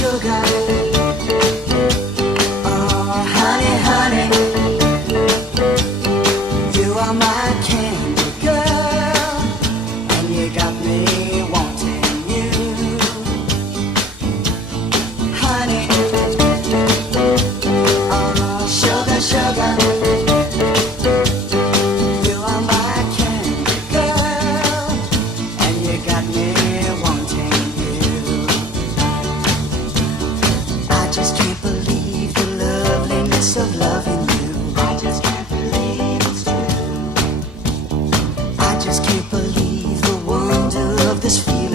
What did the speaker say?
sugar. Oh, honey, honey, you are my candy girl, and you got me wanting you. Honey, oh, sugar, sugar, you are my candy girl, and you got me wanting you. I just can't believe the loveliness of loving you. I just can't believe it's true. I just can't believe the wonder of this feeling.